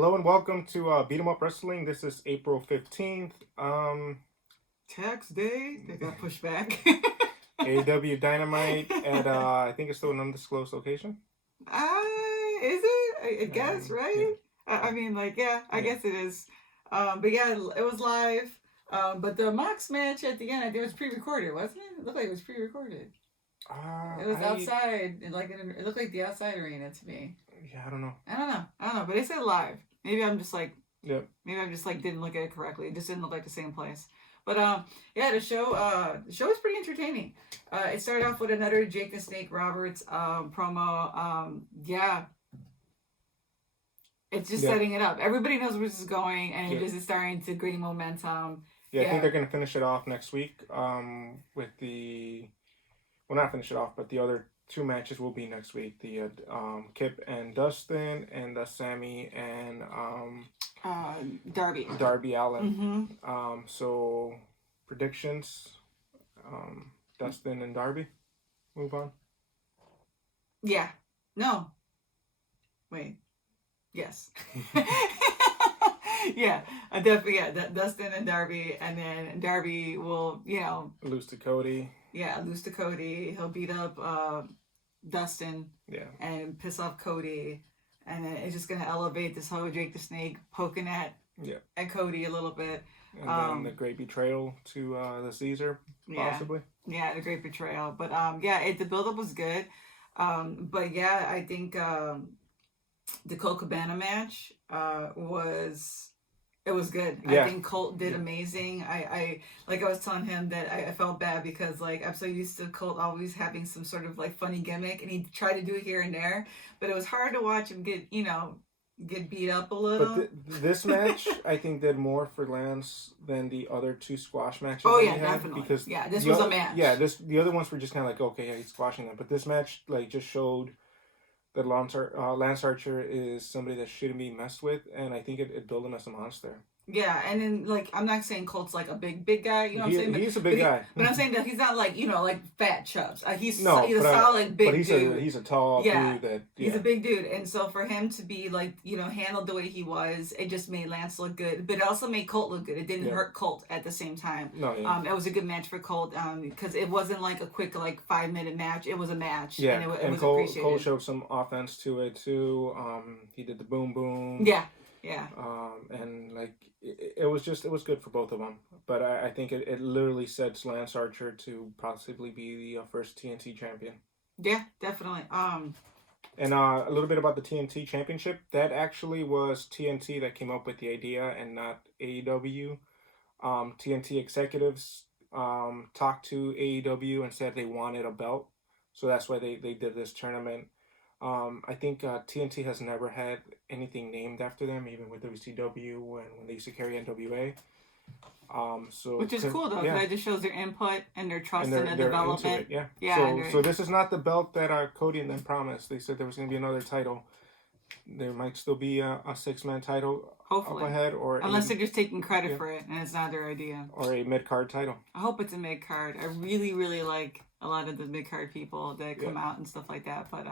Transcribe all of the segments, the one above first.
Hello and welcome to Beat 'em Up Wrestling. This is April 15th. Tax day. They got pushed back. AEW Dynamite at I think it's still an undisclosed location. Is it? I guess, right? Yeah. I guess it is. But yeah, it was live. But the Mox match at the end, I think it was pre-recorded, wasn't it? It looked like it was pre-recorded. It was outside, it looked like the outside arena to me. Yeah, I don't know. But they said live. Maybe I'm just like, Yep. Maybe I'm just like didn't look at it correctly. It just didn't look like the same place. But yeah, the show was pretty entertaining. It started off with another Jake the Snake Roberts promo. Yeah. It's just setting it up. Everybody knows where this is going, and it is starting to gain momentum. Yeah, I think they're going to finish it off next week with not finish it off, but the other two matches will be next week. The Kip and Dustin, and the Sammy and Darby Allin. Mm-hmm. So predictions, Dustin and Darby move on. Yeah. No. Wait. Yes. Yeah, definitely. Yeah, Dustin and Darby, and then Darby will, lose to Cody. Yeah, lose to Cody. He'll beat up Dustin. Yeah. And piss off Cody, and then it's just gonna elevate this whole Jake the Snake poking at Cody a little bit. And then the great betrayal to the Caesar, possibly. Yeah, the great betrayal. But the build-up was good. But yeah, I think the Colt Cabana match was good. Yeah. I think Colt did amazing. I was telling him that I felt bad because I'm so used to Colt always having some sort of funny gimmick, and he tried to do it here and there, but it was hard to watch him get beat up a little. But this match, I think, did more for Lance than the other two squash matches. Oh yeah, definitely. Because this was a match. Yeah, the other ones were just kind of okay, yeah, he's squashing them. But this match just showed that Lance Archer is somebody that shouldn't be messed with, and I think it built him as a monster. Yeah, and then I'm not saying Colt's a big guy, you know what I'm saying? He's a big guy. But I'm saying that he's not fat chubs. He's a solid big dude. But he's a tall dude he's a big dude, and so for him to be handled the way he was, it just made Lance look good, but it also made Colt look good. It didn't hurt Colt at the same time. No, yeah. It was a good match for Colt because it wasn't a quick 5-minute match. It was a match. Yeah, and it was Colt, appreciated. Colt showed some offense to it too. He did the boom boom. Yeah. And it was good for both of them. But I think it literally sets Lance Archer to possibly be the first TNT champion. Yeah, definitely. And a little bit about the TNT championship. That actually was TNT that came up with the idea and not AEW. TNT executives talked to AEW and said they wanted a belt. So that's why they did this tournament. I think TNT has never had anything named after them, even with WCW when they used to carry NWA. Which is cool though, because it just shows their input and their trust in the development. Into it, yeah. So this is not the belt that Cody and them promised. They said there was going to be another title. There might still be a 6-man title up ahead, unless they're just taking credit for it and it's not their idea. Or a mid-card title. I hope it's a mid-card. I really, really like a lot of the mid-card people that come out and stuff like that. But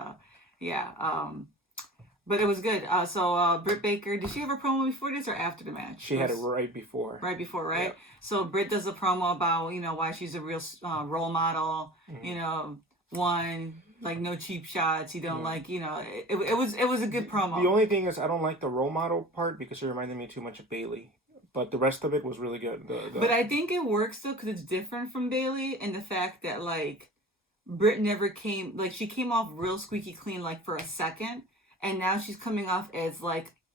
but it was good. So Britt Baker, did she have a promo before this or after the match? She had it right before. Right before, right? Yeah. So Britt does a promo about why she's a real role model. Mm-hmm. No cheap shots. You don't it was a good promo. The only thing is I don't like the role model part because it reminded me too much of Bayley. But the rest of it was really good. But I think it works though because it's different from Bayley and the fact that Britt never came, she came off real squeaky clean, for a second. And now she's coming off as,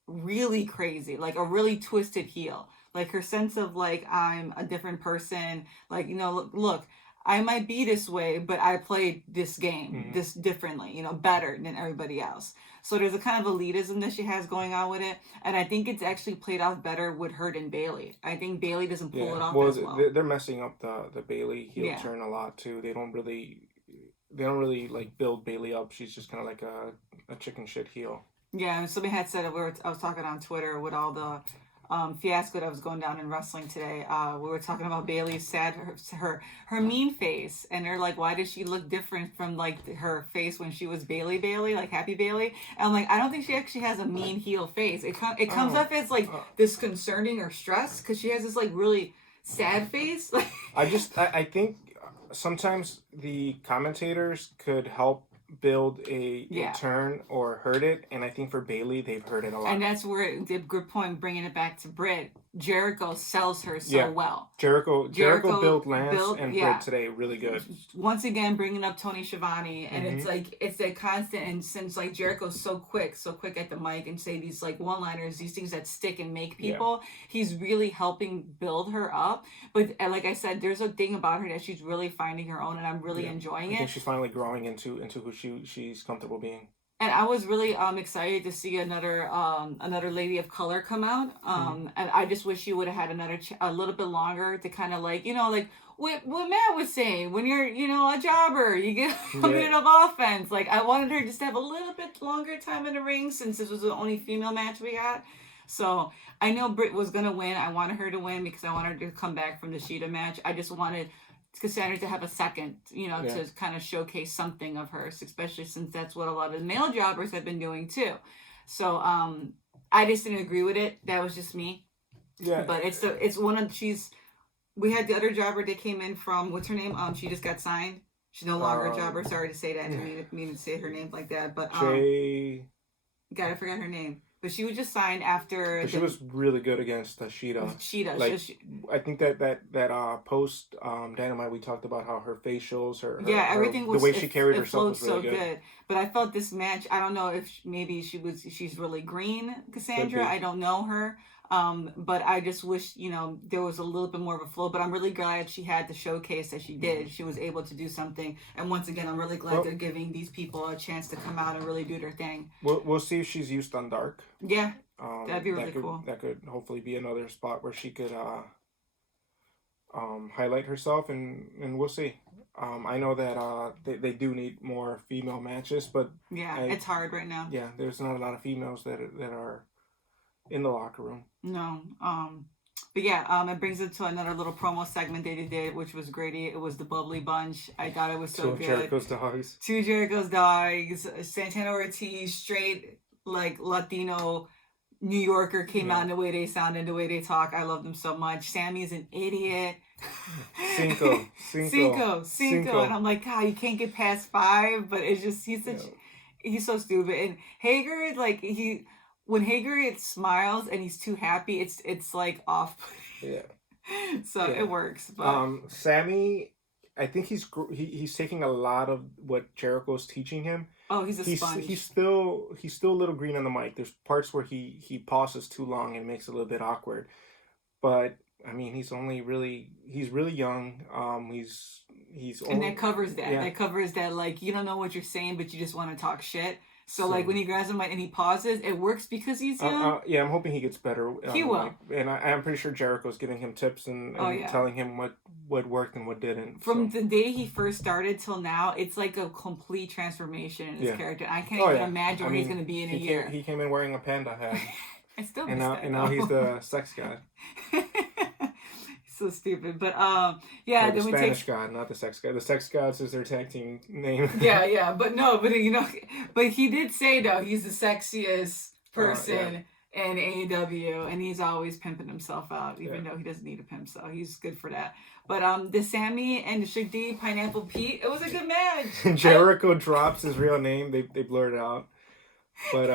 really crazy, a really twisted heel. Her sense of, I'm a different person. Look, I might be this way, but I played this game this differently, better than everybody else. So there's a kind of elitism that she has going on with it. And I think it's actually played off better with her than Bayley. I think Bayley doesn't pull it off as well. They're messing up the Bayley heel turn a lot, too. They don't really build Bayley up. She's just kind of a chicken shit heel. Yeah, and somebody had said it where I was talking on Twitter with all the fiasco that was going down in wrestling today. We were talking about Bailey's sad her mean face, and they're like, why does she look different from like her face when she was Bailey, like Happy Bailey? And I'm like, I don't think she actually has a mean heel face. It comes off as like disconcerting or stressed because she has this like really sad face. I think sometimes the commentators could help build a turn or hurt it, and I think for Bailey they've hurt it a lot. And that's where the good point, bringing it back to Britt. Jericho sells her so well. Jericho built Lance and Britt today really good. Once again, bringing up Tony Schiavone, and it's like it's a constant. And since like Jericho's so quick at the mic and say these like one-liners, these things that stick and make people, he's really helping build her up. But like I said, there's a thing about her that she's really finding her own, and I'm really enjoying it. I think she's finally growing into who she's comfortable being. And I was really excited to see another lady of color come out. And I just wish she would have had a little bit longer to kind of like, like what Matt was saying, when you're, a jobber, you get a minute of offense. Like I wanted her just to have a little bit longer time in the ring since this was the only female match we got. So I know Britt was going to win. I wanted her to win because I wanted her to come back from the Sheeta match. I just wanted Cassandra to have a second, to kind of showcase something of hers, especially since that's what a lot of the male jobbers have been doing too. So I just didn't agree with it. That was just me. Yeah. But we had the other jobber that came in from, what's her name? She just got signed. She's no longer a jobber. Sorry to say that. I didn't mean to say her name like that. But I forgot her name. But she was just signed after. But she was really good against Sheeta. Like, I think that post Dynamite, we talked about how her facials, everything was, the way she carried herself was really good. But I felt this match, I don't know if maybe she's really green, Cassandra. I don't know her. But I just wish, there was a little bit more of a flow. But I'm really glad she had the showcase that she did. She was able to do something. And once again, I'm really glad they're giving these people a chance to come out and really do their thing. We'll see if she's used on Dark. Yeah, that'd be really cool. That could hopefully be another spot where she could highlight herself, and we'll see. I know that they do need more female matches, but it's hard right now. Yeah, there's not a lot of females that are in the locker room. No. But it brings it to another little promo segment they did, which was great. It was the Bubbly Bunch. I thought it was so good. Two Jericho's dogs. Santana Ortiz, straight like Latino New Yorker, came out in the way they sound and the way they talk. I love them so much. Sammy's an idiot. Cinco. And I'm like, God, you can't get past 5, but it's just he's so stupid. And Hager, like when Hager smiles and he's too happy, it's like off. Yeah. So it works. But Sammy, I think he's taking a lot of what Jericho's teaching him. Oh, he's a sponge. He's still a little green on the mic. There's parts where he pauses too long and makes it a little bit awkward. But I mean, he's really young. And that covers that. Yeah. That covers that, like, you don't know what you're saying, but you just want to talk shit. So like when he grabs him and he pauses, it works because he's young. I'm hoping he gets better. He will. And I'm pretty sure Jericho's giving him tips and telling him what worked and what didn't. From the day he first started till now, it's like a complete transformation in his character. I can't even imagine where he's going to be in a year. He came in wearing a panda hat. I still and now he's the sex god. So stupid, but the Spanish god, not the sex god. The sex gods is their tag team name. But he did say though he's the sexiest person in AEW, and he's always pimping himself out, even though he doesn't need a pimp, so he's good for that. But the Sammy and the Shigdy Pineapple Pete, it was a good match. Jericho drops his real name; they blurred it out. But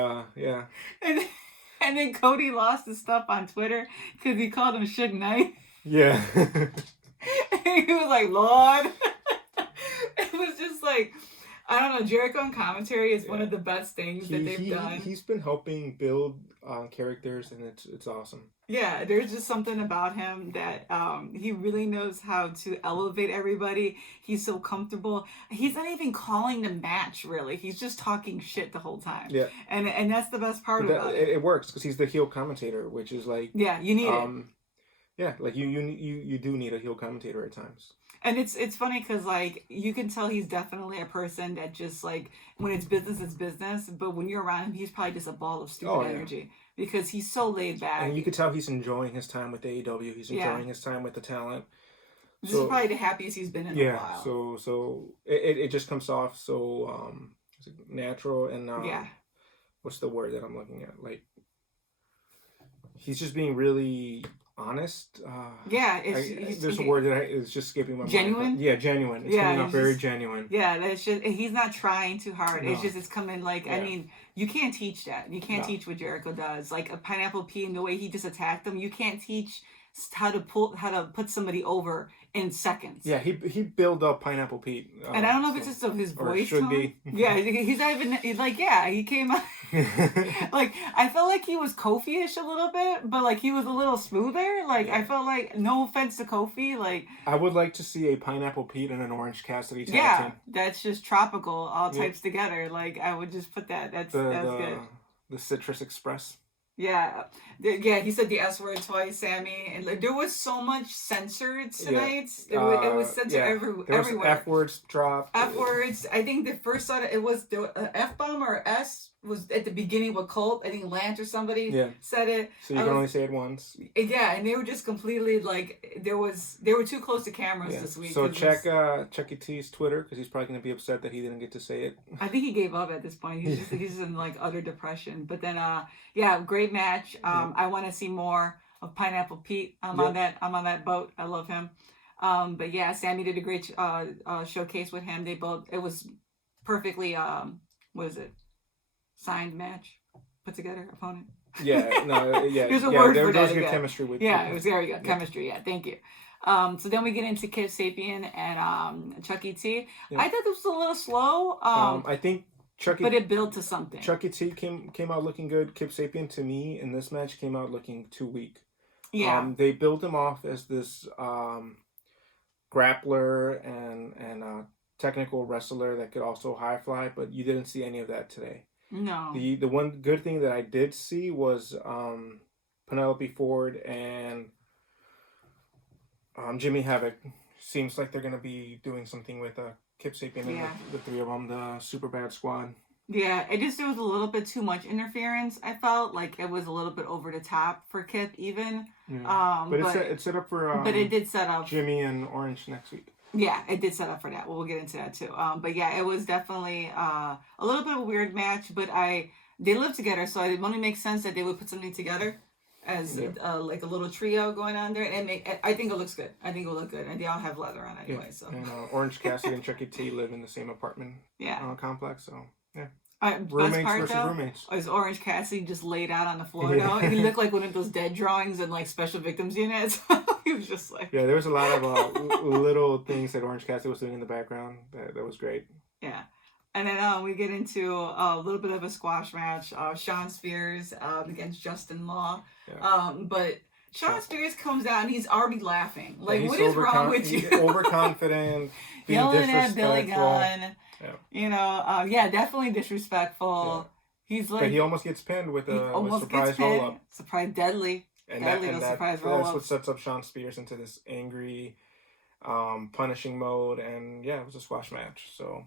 and then Cody lost his stuff on Twitter because he called him Suge Knight. Yeah. He was like, Lord. It was just like, I don't know, Jericho on commentary is one of the best things that they've done. He's been helping build characters, and it's awesome. Yeah, there's just something about him that he really knows how to elevate everybody. He's so comfortable. He's not even calling the match, really. He's just talking shit the whole time. Yeah. And that's the best part about it. It works because he's the heel commentator, which is like... Yeah, you need it. Yeah, like you do need a heel commentator at times. And it's funny because like you can tell he's definitely a person that just like when it's business, but when you're around him, he's probably just a ball of stupid energy. because he's so laid back. And you could tell he's enjoying his time with AEW. He's enjoying his time with the talent. This is probably the happiest he's been in a while. So it just comes off so natural and what's the word that I'm looking at? Like, he's just being really honest. There's a word that is just skipping my mind. Genuine? Yeah, genuine. It's coming off very genuine. Yeah, that's just, he's not trying too hard. No. It's coming like, I mean, you can't teach that. You can't teach what Jericho does. Like a Pineapple Pete and the way he just attacked them, you can't teach how to put somebody over in seconds. Yeah, he built up Pineapple Pete. And I don't know if it's just of his voice should tone. Be. Yeah, he's not even, he came out. Like, I felt like he was Kofi-ish a little bit, but like he was a little smoother. Like, I felt like, no offense to Kofi, like, I would like to see a Pineapple Pete and an Orange Cassidy tag team. That's just tropical, all types together. Like, I would just put that. That's good. The Citrus Express. Yeah, he said the S word twice, Sammy, and like there was so much censored tonight. Yeah. It was censored everywhere. F words dropped. F words. I think the first thought it was the F bomb or S was at the beginning with Colt. I think Lance or somebody said it. So you can only say it once. Yeah, and they were just completely like they were too close to cameras this week. So check Chucky T's Twitter because he's probably gonna be upset that he didn't get to say it. I think he gave up at this point. He's in like utter depression. But then great match. I want to see more of Pineapple Pete. I'm on that boat. I love him. But yeah, Sammy did a great showcase with him. It was perfectly signed match, put together opponent. There's a word for that. There was good chemistry with. It was very good chemistry. Yeah, thank you. So then we get into Kip Sapien and Chucky T. I thought this was a little slow. I think but it built to something. Chucky T came out looking good. Kip Sapien, to me, in this match, came out looking too weak. Yeah. They built him off as this grappler and technical wrestler that could also high fly, but you didn't see any of that today. No. The one good thing that I did see was Penelope Ford and Jimmy Havoc. Seems like they're going to be doing something with Kip Sapien and the three of them, the Super Bad Squad. Yeah, there was a little bit too much interference. I felt like it was a little bit over the top for Kip even. Yeah. But it set up for but it did set up Jimmy and Orange next week. Yeah, it did set up for that. We'll get into that too. But yeah, it was definitely a little bit of a weird match, but they live together, so it only makes sense that they would put something together as like a little trio going on there, and I think it looks good. I think it will look good, and they all have leather on anyway. So and Orange Cassidy and Chucky T live in the same apartment complex, so yeah. Roommates versus roommates. Is Orange Cassidy just laid out on the floor now? He looked like one of those dead drawings in like special victims units. He was just like there was a lot of little things that Orange Cassidy was doing in the background that was great. Yeah. And then we get into a little bit of a squash match. Sean Spears against Justin Law. Yeah. But Sean Spears comes out and he's already laughing. Like, what is wrong with you? Overconfident, being yelling at Billy Gunn. Yeah. You know, definitely disrespectful. Yeah. He's like, but he almost gets pinned with a surprise roll up. Surprise, deadly. Surprise roll up. That's what sets up Sean Spears into this angry, punishing mode, and it was a squash match. So.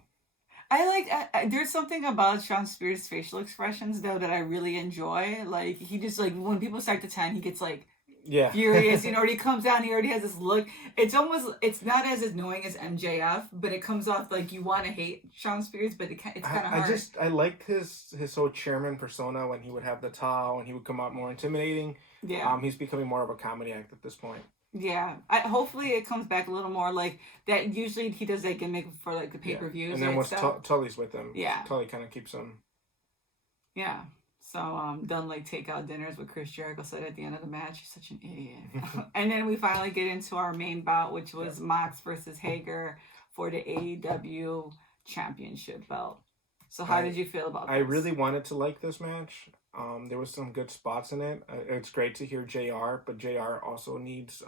There's something about Sean Spears' facial expressions though that I really enjoy. Like he just like when people start to 10, he gets like furious, or he comes out and he already has this look. It's not as annoying as MJF, but it comes off like you want to hate Sean Spears, but it's kind of hard. I liked his whole chairman persona when he would have the towel and he would come out more intimidating. Yeah. He's becoming more of a comedy act at this point. Yeah, hopefully it comes back a little more like that. Usually he does that gimmick for like the pay-per-views. And then once Tully's with him, Tully kind of keeps him. Yeah. So done like takeout dinners with Chris Jericho said at the end of the match. He's such an idiot. And then we finally get into our main bout, which was Mox versus Hager for the AEW Championship belt. So how did you feel about this? I really wanted to like this match. There was some good spots in it. It's great to hear JR, but JR also needs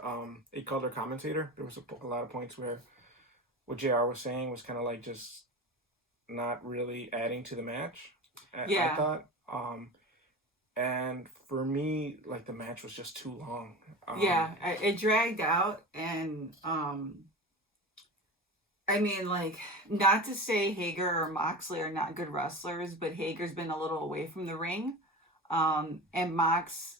a color commentator. There was a lot of points where what JR was saying was kind of like just not really adding to the match. I thought. And for me, like the match was just too long. It dragged out, and I mean, like, not to say Hager or Moxley are not good wrestlers, but Hager's been a little away from the ring. and Mox,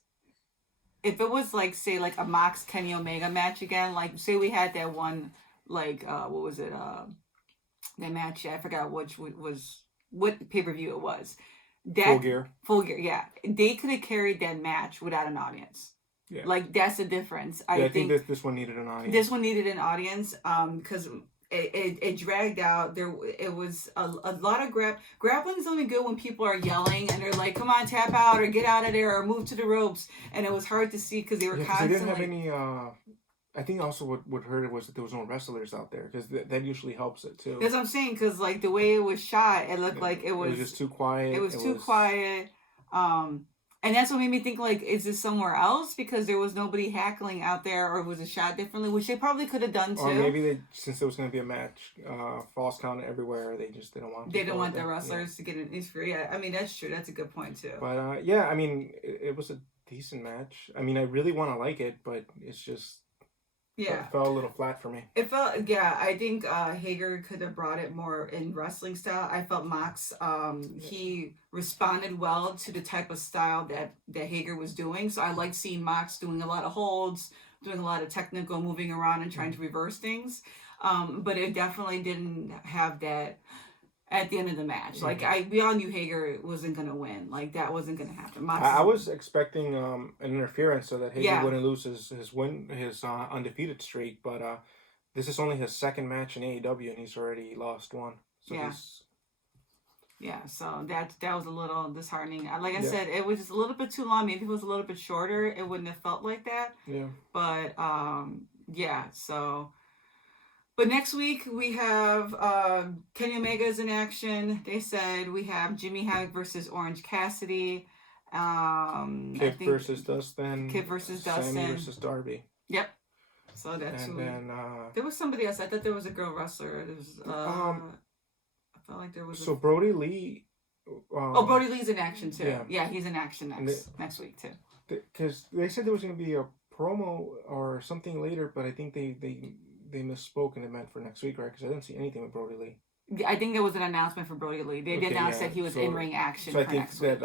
if it was like, say, like a Mox Kenny Omega match again, like say we had that one, like what was it, that match, I forgot which was what pay-per-view it was. That Full Gear. Full Gear, yeah. They could have carried that match without an audience. Yeah. Like, that's the difference. I think this one needed an audience. This one needed an audience, because it dragged out. It was a lot of grappling's only good when people are yelling and they're like, come on, tap out or get out of there or move to the ropes, and it was hard to see because they were constantly. They didn't have any. I think also what hurt it was that there was no wrestlers out there, because that usually helps it too. That's what I'm saying, because like the way it was shot, it looked like it was just too quiet. It was too quiet. And that's what made me think, like, is this somewhere else? Because there was nobody hackling out there, or was it shot differently, which they probably could have done too. Or maybe since there was going to be a match, false count everywhere, they just didn't want. They didn't want the wrestlers to get an injury. Yeah, I mean, that's true. That's a good point too. But yeah, I mean, it was a decent match. I mean, I really want to like it, but it's just. Yeah, it fell a little flat for me. It felt, yeah. I think Hager could have brought it more in wrestling style. I felt Mox, he responded well to the type of style that Hager was doing. So I liked seeing Mox doing a lot of holds, doing a lot of technical moving around and trying to reverse things. But it definitely didn't have that at the end of the match. Like, we all knew Hager wasn't going to win. Like, that wasn't going to happen. I was expecting an interference so that Hager wouldn't lose his undefeated streak, but this is only his second match in AEW, and he's already lost one. So so that was a little disheartening. Like I said, it was just a little bit too long. Maybe if it was a little bit shorter, it wouldn't have felt like that. Yeah. But, so... But next week we have Kenny Omega's in action. They said we have Jimmy Havoc versus Orange Cassidy. Kid versus Dustin. Sammy versus Darby. Yep. So that's and then there was somebody else. I thought there was a girl wrestler. There was, I felt like there was. So Brody Lee. Brody Lee's in action too. Yeah, he's in action next week too. Because they said there was going to be a promo or something later, but I think they misspoke and it meant for next week, right? Because I didn't see anything with Brody Lee. I think there was an announcement for Brody Lee. They did announce that he was in ring action. So I think that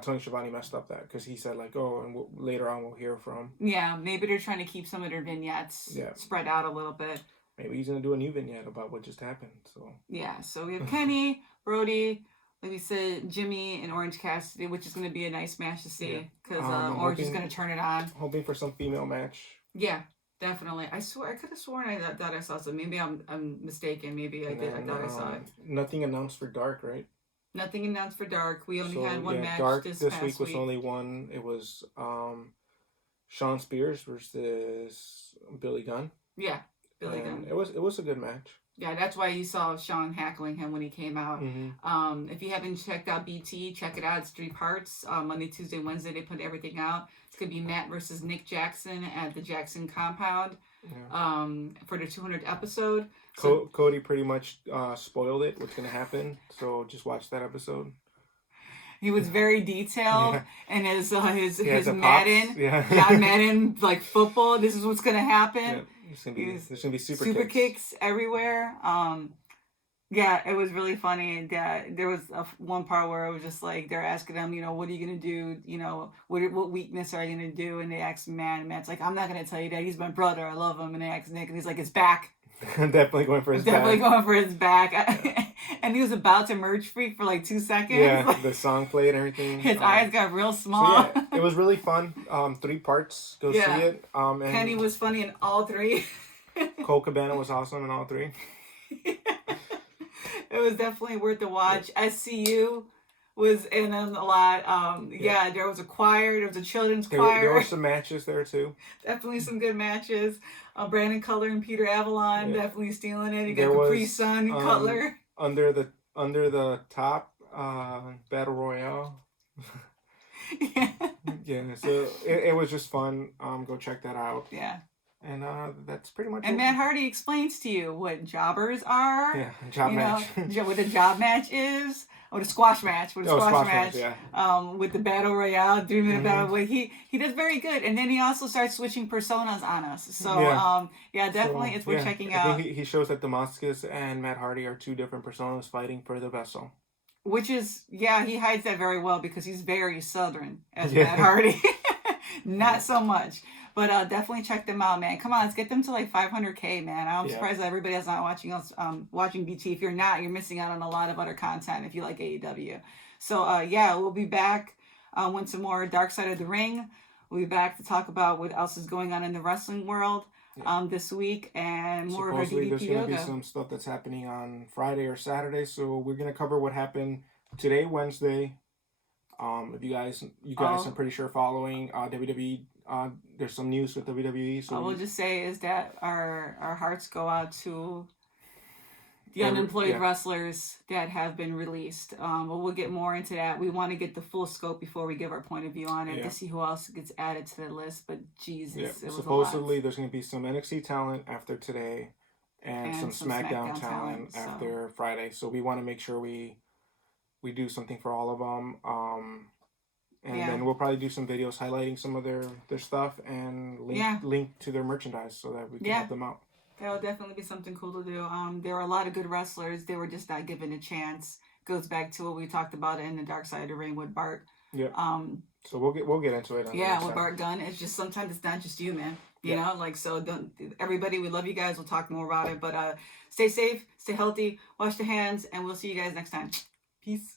Tony Schiavone messed up that, because he said like, and later on we'll hear from. Yeah, maybe they're trying to keep some of their vignettes spread out a little bit. Maybe he's gonna do a new vignette about what just happened. So so we have Kenny, Brody, like we said, Jimmy, and Orange Cassidy, which is gonna be a nice match to see, because Orange is gonna turn it on. Hoping for some female match. Yeah. Definitely. I could have sworn I thought I saw some. Maybe I'm mistaken. Maybe I did. I thought I saw it. Nothing announced for Dark, right? Nothing announced for Dark. We only had one match Dark this week was only one. It was Sean Spears versus Billy Gunn. Yeah, Billy Gunn. It was a good match. Yeah, that's why you saw Sean heckling him when he came out. Mm-hmm. If you haven't checked out BT, check it out. It's 3 parts. Monday, Tuesday, Wednesday, they put everything out. It's going to be Matt versus Nick Jackson at the Jackson compound for the 200th episode. So, Cody pretty much spoiled it, what's going to happen. So just watch that episode. He was very detailed, and his Madden, John Madden, like football. This is what's going to happen. Yeah. There's gonna be super kicks everywhere. It was really funny that there was one part where it was just like they're asking him, what are you gonna do? What weakness are you gonna do? And they asked Matt, and Matt's like, I'm not gonna tell you that. He's my brother. I love him. And they asked Nick, and he's like, his back. I'm definitely going for his back. And he was about to merge freak for like 2 seconds. Yeah, the song played and everything. His eyes got real small. So it was really fun. 3 parts. Go see it. And Kenny was funny in all 3. Cole Cabana was awesome in all 3. It was definitely worth the watch. SCU was in a lot. There was a choir. There was a children's choir. There were some matches there too. Definitely some good matches. Brandon Cutler and Peter Avalon definitely stealing it. You got Capri Sun and Cutler. Under the top battle royale. So it was just fun. Go check that out. And that's pretty much. And Matt Hardy explains to you what jobbers are. Yeah, job match. What a job match is. Or the squash match. With the battle royale, 3-minute battle. He does very good. And then he also starts switching personas on us. So definitely it's worth checking out. I think he shows that Damascus and Matt Hardy are 2 different personas fighting for the vessel. Which is, yeah, he hides that very well because he's very Southern as Matt Yeah. Hardy. Not Yeah. so much. But definitely check them out, man. Come on, let's get them to like 500K, man. I'm Yeah. surprised that everybody is not watching us, watching BT. If you're not, you're missing out on a lot of other content if you like AEW. So yeah, we'll be back with some more Dark Side of the Ring. We'll be back to talk about what else is going on in the wrestling world Yeah. this week and more of our Supposedly there's DDP going to be yoga. some stuff that's happening on Friday or Saturday, so we're going to cover what happened today, Wednesday. If you guys, I'm Oh, pretty sure following WWE. There's some news with WWE, so I will just say is that our hearts go out to the unemployed yeah, wrestlers that have been released. But we'll get more into that. We want to get the full scope before we give our point of view on it yeah, to see who else gets added to the list. But yeah. Jesus, it was a lot. Supposedly there's going to be some NXT talent after today, and some And some SmackDown SmackDown talent talent. So after Friday. So we want to make sure we do something for all of them. And yeah, then we'll probably do some videos highlighting some of their stuff and link to their merchandise so that we can help them out. that'll definitely be something cool to do. There are a lot of good wrestlers. They were just not given a chance. Goes back to what we talked about in the Dark Side of the Ring with Bart. Yep. Um, So we'll get into it. yeah, with Bart Gunn. It's just sometimes it's not just you, man. You know, like so. Don't everybody. We love you guys. We'll talk more about it. But stay safe, stay healthy, wash the hands, and we'll see you guys next time. Peace.